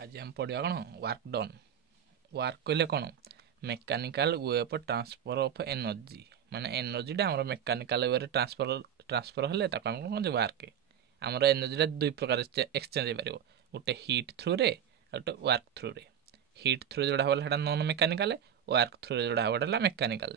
आज हम पढ़ा कौन वर्क डन। वर्क कहले कौन mechanical way of transfer of energy माने एनर्जीटा आम मेकानिकल वे ट्रांसफर हेल्ले कौन वर्क आमर एनर्जीटा दुई प्रकार एक्सचेंज हो पार गोटे हिट थ्रू रे गोटे वर्क थ्रू रे। हिट थ्रू जोड़ा हला नॉन मेकानिकल वर्क थ्रू जोड़ा हला मेकानिकल।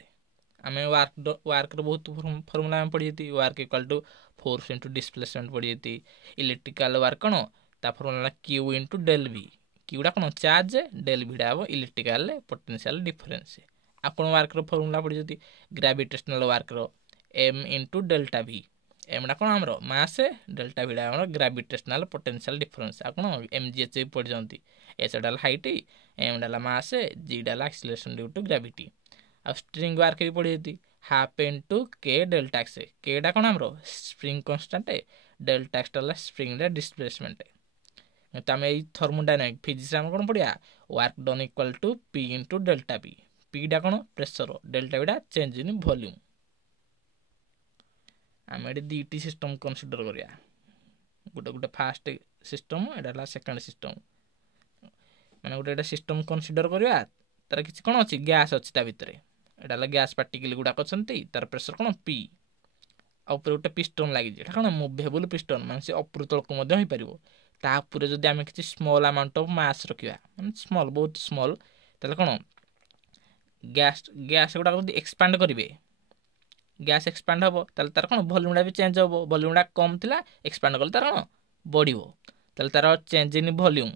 आम वर्क बहुत फर्मूला पढ़ी work equal to force into displacement पढ़ी। इलेक्ट्रिकल वर्क कौन ता फर्मूला क्यू इंटू डेल भी क्यूटा कौन चार्ज डेल भिड़ा हम इलेक्ट्रिकल पोटेंशियल डिफरेंस। आपन वर्क फर्मूला पढ़ी gravitational work M into delta V एमटा कौन आमर मास डेल्टा भिड़ा आम ग्रेविटेशनल पोटेंशियल डिफरेंस आ कौन एम जी एच पढ़ी। एस डाल हाइट एम डाला मास जी डाला एक्सीलरेशन ड्यू टू ग्रेविटी। आ स्ट्रिंग वर्क भी पढ़ी half into K delta X केटा कौन आमर स्प्रिंग कन्स्टांट डेल्टा एक्स डाला स्प्रिंग डिस्प्लेसमेंट। तो आम थर्मोडायनामिक फिजिक्स आम कौन पढ़िया work done equal to P into delta P पीटा कौन प्रेसर डेल्टा बीटा चेंज इन वॉल्यूम। आम ये दुईटी सिस्टम कनसीडर करिया गोटे गोटे फास्ट सिस्टम एटा सेकेंड सिस्टम माने गोटे सिस्टम कनसीडर करिया तार किसी कौन अच्छी गैस अच्छी ता भितर एटा गैस पार्टिकल गुड़ाक अच्छी तार प्रेसर कौन पी आपर गोटे पिस्टन लगी कौन मुवेबल पिस्टन माने अपर तलक हो पार तापर जदि आम किसी स्मॉल अमाउंट ऑफ मास रखा माने स्मॉल बहुत स्मॉल ताले कौन गैस गैस गुड़ाक जब एक्सपांड करेंगे गैस एक्सपांड हम तार कौन वॉल्यूम भी चेंज हम वॉल्यूम कम थी एक्सपांड कले तार कौन बढ़ो तार चेंज इन वॉल्यूम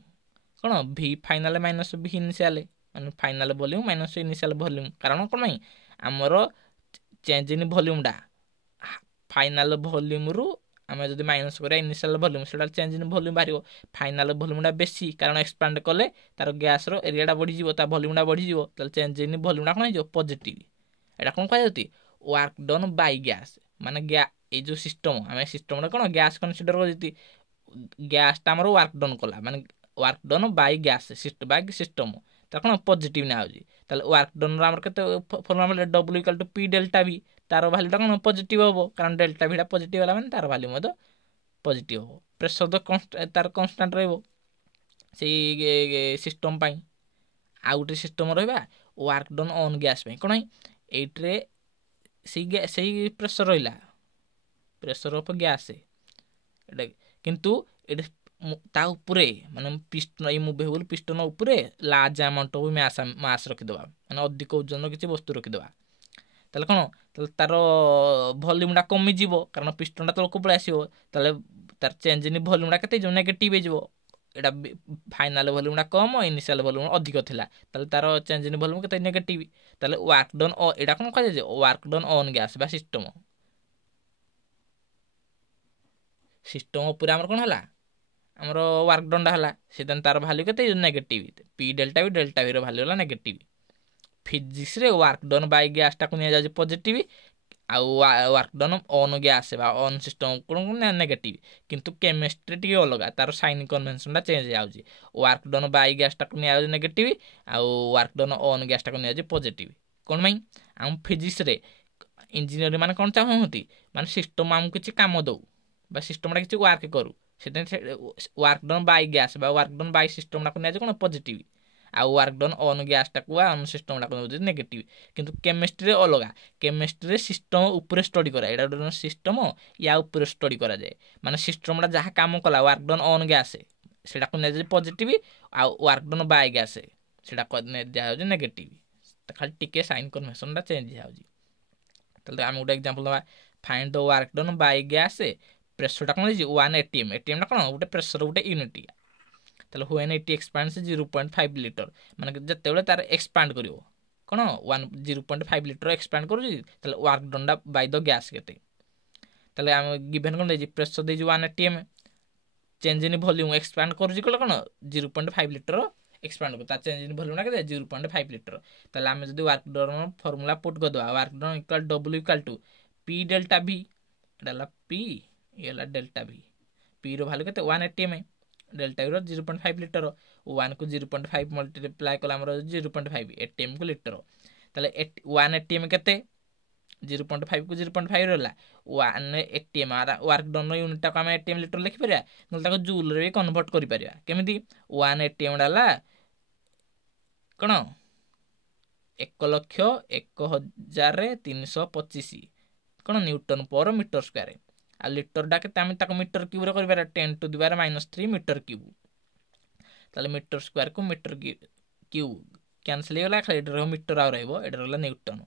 कौन भी फाइनाल माइनस भी इनिशियल माने final volume minus initial volume कारण कौन आमर चेंज इन वॉल्यूमटा फाइनाल वॉल्यूम रु आम जब माइनस करा इनिशियल वॉल्यूम से चेंज इन वॉल्यूम बाहर फाइनाल वॉल्यूमटा बेसी कारण एक्सपांड कले तार गैस एरिया बढ़ी वॉल्यूमटा बढ़ी चेंज इन वॉल्यूमटा कौन हो पॉजिटिव। एटा कौन कह वर्क डन बाय गैस माने ये जो सिस्टम आम सिस्टम कौन गैस कनसीडर कर गैसटा आम वर्क डन कला माने work done by gas system तार कौन पॉजिटिव ना वर्क डन आम के formula W equal to P delta V तार भैल्यूटा कौन पॉजिटिव हम कारण डेल्टा भिड़ा पॉजिटिव है माने तार भैल्यू पॉजिटिव हम प्रेसर तो तार कन्स्टांट रही सिस्टम आउ गोटे सिस्टम रहा वर्क डन ऑन गैस कौन ये से प्रेसर रहा प्रेसर ऑफ गैस किंतु ताऊपर माने पिस्टन ये मुवेबल पिस्टन उपरे लार्ज अमाउंट ऑफ मास रखीदे माने अधिक ओजन किसी वस्तु रखीदे ताले कौन तार वॉल्यूमटा कमिज कारण पिस्टनटा तलक पलि आसो तार चेंज इन वॉल्यूमटा के नेगेटिव होटा फाइनाल वॉल्यूमटा कम इनिशियल वॉल्यूम अधिक थिला तार चेंज इन वॉल्यूम के नेगेटिव ताले वर्क डन एटा कौन कह वर्क डन ऑन गैस बा सिस्टम सिस्टम उपर आमर कौन है आमर वर्क डनटा है से तार भैल्यू के नेगेटिव पी डेल्टा भी भैल्यू है नेगेटिव। फिजिक्स रे वर्क डन बाय गैसटा को निया जाय पॉजिटिव आउ वर्क डन ऑन गैस बा ऑन सिस्टम को नेगेटिव किंतु केमिस्ट्री टी अलग तार साइन कन्वेंशनटा चेंज जाउची वर्क डन बाय गैसटा को निया जाय नेगेटिव आउ वर्क डन ऑन गैसटा को निया जाय पॉजिटिव कोन भाई हम फिजिक्स रे इंजीनियर माने कोन चाहती माने सिस्टम आम किछि काम दउ बा सिस्टमटा किछि वर्क करू से वर्क डन बाय गैस बा वर्क डन बाय सिस्टमटा को निया जाय कोन पॉजिटिव आउ वर्क डन ऑन गैसटा को ऑन सिस्टमटा को नेगेटिव किंतु केमिस्ट्री अलग केमिस्ट्री सिस्टम ऊपर स्टडी करा एटा सिस्टम या ऊपर स्टडी करा जाए माने सिस्टमटा जहाँ काम कला वर्क डन ऑन गैस सेटा को निया पॉजिटिव आउ वर्क डन बाय गैस सेटा दिया नेगेटिव खाली टिके साइन कन्वेंशनटा चेंज हो आम गोटे एग्जांपल दवा find the work done by gas प्रेसरटा कौन 1 एटीएम एटीएमटा कौन गोटे प्रेसर गोटे unit when it expands 0.5 litre माने जते तार एक्सपांड कर कौन 0.5 लिटर एक्सपांड कर वर्क डनटा बाय द गैस के आम गिवन कौन प्रेसर दे 1 ATM change in volume expand कर कौन 0.5 लिटर एक्सपांड कर चेंज इन वॉल्यूम के 0.5 लिटर आम जब वर्क डन फर्मूला पुट कर work done equal W equal to P delta V P ये डेल्टा भी पी भैल्यू के 1 एटीएम डेल्टा 0.5 लिटर 1 को 0.5 मल्टीप्लाई कला 0.5 एटीएम को लिटर 1 एटीएम के 0.5 को 0.5 रहा 1 ATM वर्क डन यूनिटा को आम ATM लिटर लिखिपर ना जूल भी कन्वर्ट कर केमी 1 ATM डाला कौन 1,01,325 कौन न्यूटन पर मीटर स्क्वायर आ लिटर डाके मीटर क्यूब कर 10⁻³ मीटर क्यूब ताले मीटर स्क्वायर को मीटर क्यूब कैंसिल हो गला मीटर आ रहा न्यूटन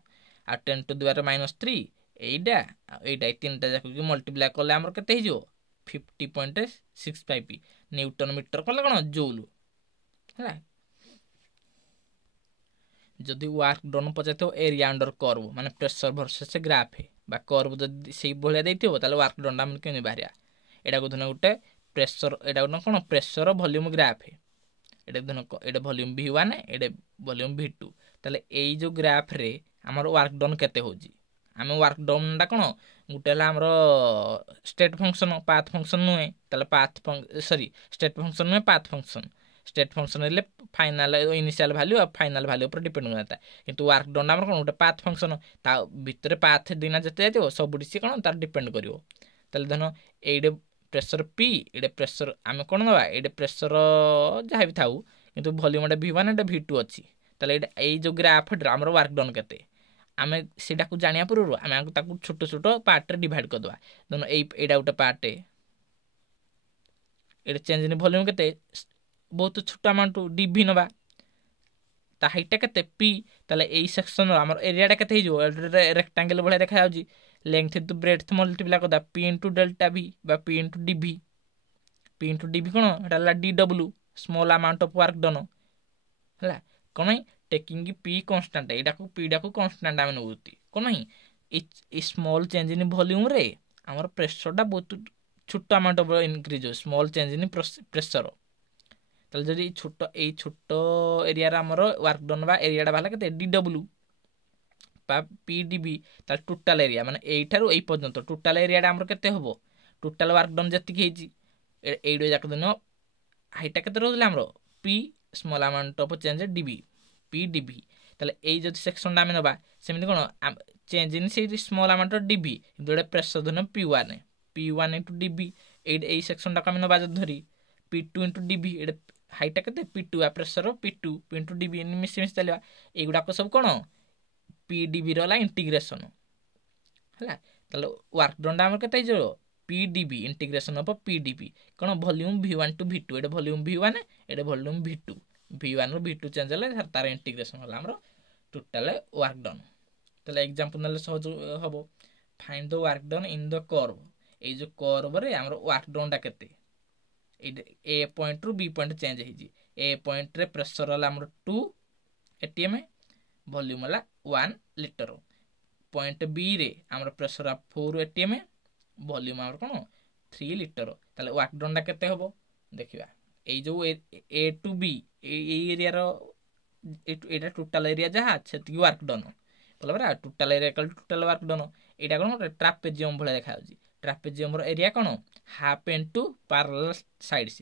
आ 10⁻³ एटा तीन टा जाक मल्टीप्लाई कले आमर केते हो 50.65 न्यूटन मीटर कले कौन जूल है जदि वर्क डन पचार एरिया अंडर कर्व माने प्रेशर वर्सेस ग्राफ बा कर्व जदि से भाया देथिबो ताले वर्क डन हम केनि बाहरिया एटा को धन गुटे प्रेशर एटा को कौन प्रेशर वॉल्यूम ग्राफ एटा धन एटा वॉल्यूम V1 एटा वॉल्यूम V2 ताले एई जो ग्राफ रे हमर वर्क डन केते होजी आमे वर्क डन डा कौन गुटे ला हमर स्टेट फंक्शन पाथ फंक्शन नुहे ताले पाथ सॉरी स्टेट फंक्शन नुहे पाथ फंक्शन स्टेट फंक्शन हेले फाइनल इनिशियल वैल्यू और फाइनल वैल्यू पर डिपेंड करता किंतु वर्क डन हमर कोन गोटे पाथ फंक्शन ता भितर पाथ दिना जते जाइतो सब डिसी कोन तार डिपेंड करिवो तले धन एडे प्रेशर P एडे प्रेशर आमे कोन दबा एडे प्रेशर जहा भी थाउ किंतु वॉल्यूम एडे V1 एडे V2 अछि तले एडे एई जो ग्राफ हमर वर्क डन केते आमे सेटा को जानिया पुरु आमे ताकू छोटो छोटो पार्ट रे डिवाइड कर दबा धन एई एडा गोटे पार्ट एडे चेंज इन वॉल्यूम केते बहुत छोट अमाउंट डीवी नबा ता हाइट केते P ताले एई सेक्शन हमर एरिया टा केते हिजो रेक्टेंगल भले देखा जाउजी लेंथ इनटू ब्रेड्थ मल्टीप्लाई करदा P इनटू डेल्टा V बा P into dV P into dV cone Etah La dW small amount of work done हला कोन टेकिंग P कांस्टेंट एटा को P डा को कांस्टेंट आमे नउती कोन इ स्मॉल चेंज इन वॉल्यूम रे हमर प्रेशर टा बहुत छोट अमाउंट ऑफ इंक्रीज हो स्मॉल चेंज इन प्रेशर ताले जदि छोट एरिया रे हमर वर्क डन बा एरिया टा भाला केते dW पा PdV ताले टोटल एरिया माने एठारु एई पर्यंत टोटल एरिया टा हमर केते होबो टोटल वर्क डन जति के हेजी एडो जाक दिन हाइट केते रहले हमर P small amount of change dV PdV ताले एई जति सेक्शन टा नबा सेमिति कोन चेंज इन से स्मॉल अमाउंट ऑफ dV जोडे प्रेशर धन P1 into dV AE section टा नबा धरी P2 इनटू dV एडे हाइट केते P2 आ प्रेशर P2 इनटू dV मिसी चलवा एगुडा को सब कोन PdV रला इंटीग्रेशन हला ताले वर्क डन हमर केते जो PdV इंटीग्रेशन ऑफ PdV कोन वॉल्यूम V1 टू V2 एडे वॉल्यूम V1 एडे वॉल्यूम V2 V1 रो V2 चेंज हले तार इंटीग्रेशन हला हमर टोटल वर्क डन ताले एग्जांपल नले सहज हबो find the work done in the curve ए जो कर्व रे हमर वर्क डन टा केते ए पॉइंट रु बी पॉइंट चेंज हेजी ए पॉइंट रे प्रेशर हला हमर 2 ATM वॉल्यूम हला 1 लीटर पॉइंट बी रे हमर प्रेशर 4 ATM वॉल्यूम हमर कोन 3 लीटर ताले वर्क डन टा केते होबो देखिबा ए जो ए to be A area row Etah total area जहा सेति वर्क डन बोलबरा टोटल एरिया कल टोटल वर्क डन एटा कोन ट्रापेजियम भले देखा होजी ट्रापेजियम रो एरिया कोन हाफ इनटू पैरेलल साइड्स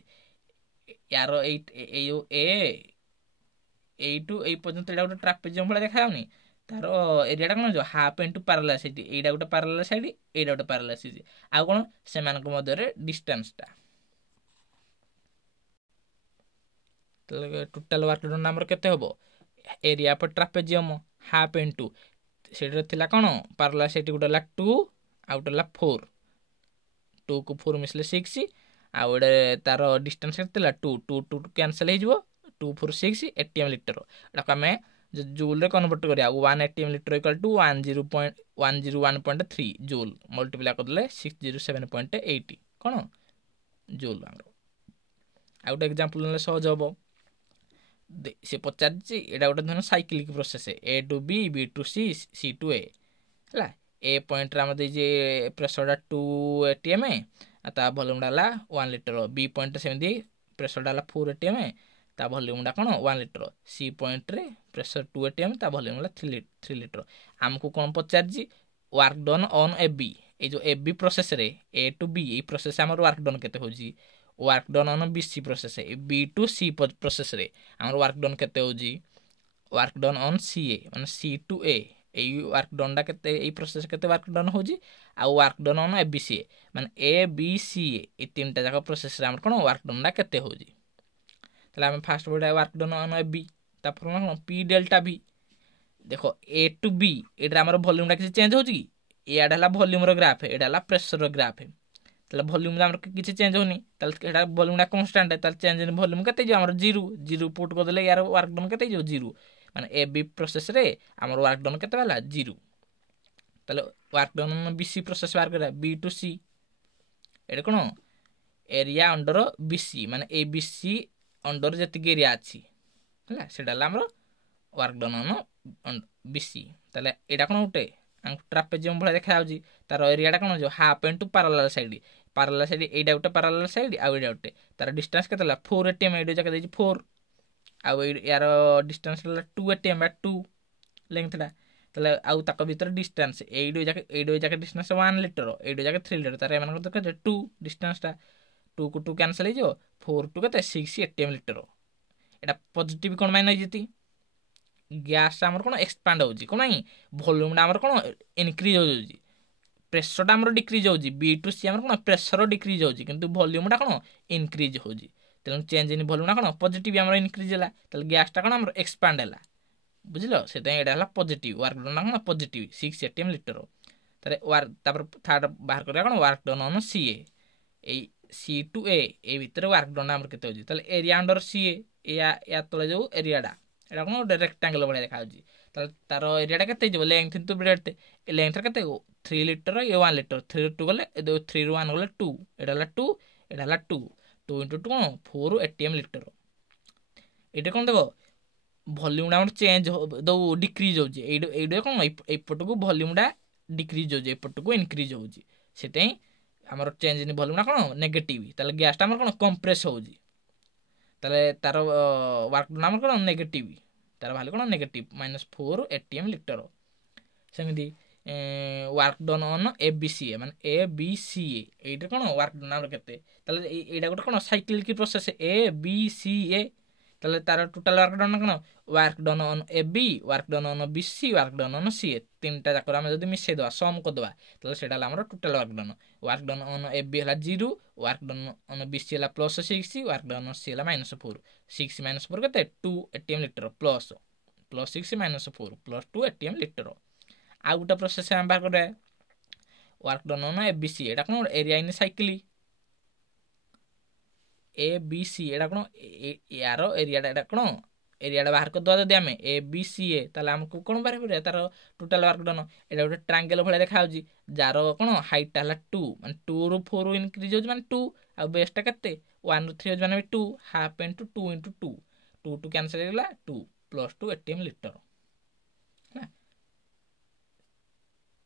यार ए टू ए पर्यंत एटा गोटे ट्रापेजियम भले देखा होनी तार एरिया कोन जो हाफ इनटू पैरेलल साइड एटा गोटे पैरेलल साइड एटा गोटे पैरेलल साइड आ कोन सेमान को मध्य रे डिस्टेंस टा तले टोटल वर्क डन नंबर केते होबो एरिया पर ट्रापेजियम हाफ इनटू सेटा थिला कोन पैरेलल साइड गोटे ला 2 आउट ला 4 2 को 4 मिसले 6 आ ओडे तार डिस्टेंस केतेला 2 2 2 कैंसिल हे जिवो 2 4 6 ATM लीटर एटा कमे जूल रे कन्वर्ट करिया 1 ATM litre equal to 101.3 joule multiply करले 607.80 कोन जूल हमरो आ ओडे एग्जांपल ले सहज होबो से पचार एटा गोटे धन cyclic process A to B B to C C to A हला ए पॉइंट रा मते जे प्रेशर 2 ATM ता वॉल्यूम डाला 1 लीटर बी पॉइंट सेमदी प्रेशर डाला 4 ATM ता वॉल्यूम डा कोन 1 लीटर सी पॉइंट रे प्रेशर 2 ATM ता वॉल्यूम ला 3 लीटर हमको कोन पचार जी work done on A B ए जो ए बी प्रोसेस रे A to be A process हमर वर्क डन केते होजी work done on B C process A B to C process रे हमर वर्क डन केते होजी work done on C A माने सी टू ए एई वर्क डनटा केते एई प्रोसेस केते वर्क डन होजी आ वर्क डन ऑन एबीसीए माने एबीसीए ए तीनटा जाक प्रोसेस रे हमर कोन वर्क डनटा केते होजी तले हम फास्ट बोर्ड वर्क डन ऑन एबी तापर कोन पी डेल्टा बी देखो ए टू बी एटा हमर वॉल्यूम टा किसी चेंज होजी कि एडा हला वॉल्यूम रो ग्राफ एडा हला प्रेशर रो ग्राफ तले वॉल्यूम हमर किसी चेंज होनी तले एडा वॉल्यूम टा कांस्टेंट है तले चेंज इन वॉल्यूम केते जो हमर 0 पुट कर देले यार वर्क डन केते जो 0 माने ए बी प्रोसेस रे हमर वर्क डन केते वाला 0 तले work done BC process work करा बी टू सी एडा कोन एरिया अंडर बीसी माने ए बीसी अंडर जति एरिया अछि हला सेडा हमर वर्क डन ऑन बीसी तले एडा कोन उठे ट्रापेजियम भले देखा जाउजी तार एरियाटा कोन जो हाफ इनटू पैरेलल साइड एडा उठे पैरेलल साइड आ एडा उठे तार डिस्टेंस केतला 4 एटीएम एडो जाके देजी 4 आ यार डिस्टेंस ला 2 एटीएम बा 2 लेंथ ला तले आउ ताको भीतर डिस्टेंस एडो जाके डिस्टेंस 1 लीटर एडो जाके 3 लीटर तार एमान को देखे 2 डिस्टेंस टा 2 को 2 कैंसिल हो जो 4 टू केते 6 एटीएम लीटर एडा पॉजिटिव कोन माइनस जति गैस हमर कोन एक्सपांड होजी कोन नाही वॉल्यूम टा हमर कोन इंक्रीज होजी प्रेशर टा हमर डिक्रीज होजी बी टू सी हमर कोन प्रेशर डिक्रीज होजी किंतु वॉल्यूम टा कोन इंक्रीज होजी तले चेंज इन वॉल्यूम टा कोन पॉजिटिव हमर इंक्रीज हला तले गैस टा कोन हमर एक्सपांड हला बुझिलो सेते एडा हला पॉजिटिव वर्क डन कोन पॉजिटिव 6 एटीएम लीटर तले वर्क तापर थर्ड बाहर करिया कोन वर्क डन ऑन सीए ए सी टू ए भीतर वर्क डन हमर केते होजी तले एरिया अंडर सीए या तले जो एरिया टा एटा कोन रेक्टेंगल भले देखा होजी तले तार एरिया टा केते जो लेंथ इनटू ब्रेड्थ ए लेंथ केते 3 लीटर ए 1 लीटर 3 टू गले 3 ରୁ 1 गले 2 एटा हला 2 एटा हला 2 2 * 2 कोन 4 एटीएम लीटर एटा कोन देखो वॉल्यूम टा चेंज दो डिक्रीज होजी एडो कोन एपट को वॉल्यूम टा डिक्रीज होजी एपट को इंक्रीज होजी सेते हमर चेंज इन वॉल्यूम टा कोन नेगेटिव तले गैस टा हमर कोन कंप्रेस होजी तले तार वर्क डन हमर कोन नेगेटिव तार वैल्यू कोन नेगेटिव -4 एटीएम लीटर सेमिति वर्क डन ऑन एबीसीए माने एबीसीए एटा कोन वर्क डन हमर केते तले एटा गोटे कोन साइक्लिक प्रोसेस एबीसीए तले तार टोटल वर्क डन कोन work done on AB work done on BC work done on CA तीनटा जाकर हम जदी मिसे दवा सम को दवा तले सेटा हमर total work done on AB हला 0 वर्क डन ऑन बीसी हला +6 वर्क डन ऑन सी हला -4 6 - 4 केते 2 ATM litre plus 6 - 4 +2 ATM litre आ गुटा प्रोसेस हम बाहर करे वर्क डन ऑन एबीसी एटा कोन एरिया इन साइकिल एबीसी एटा कोन यार एरिया टा एटा कोन एरिया टा बाहर को दवा जदी हमें एबीसीए ताले हमको कोन बारे परे तार टोटल वर्क डन एटा गोटे ट्रायंगल भले देखा होजी जार कोन हाइट टा हला 2 माने 2 ରୁ 4 इंक्रीज होजी माने 2 आ बेस टा केते 1 ରୁ 3 होजी माने 2 हाफ इनटू 2 * 2 2 कैंसिल गेला 2 +2 एटीएम लीटर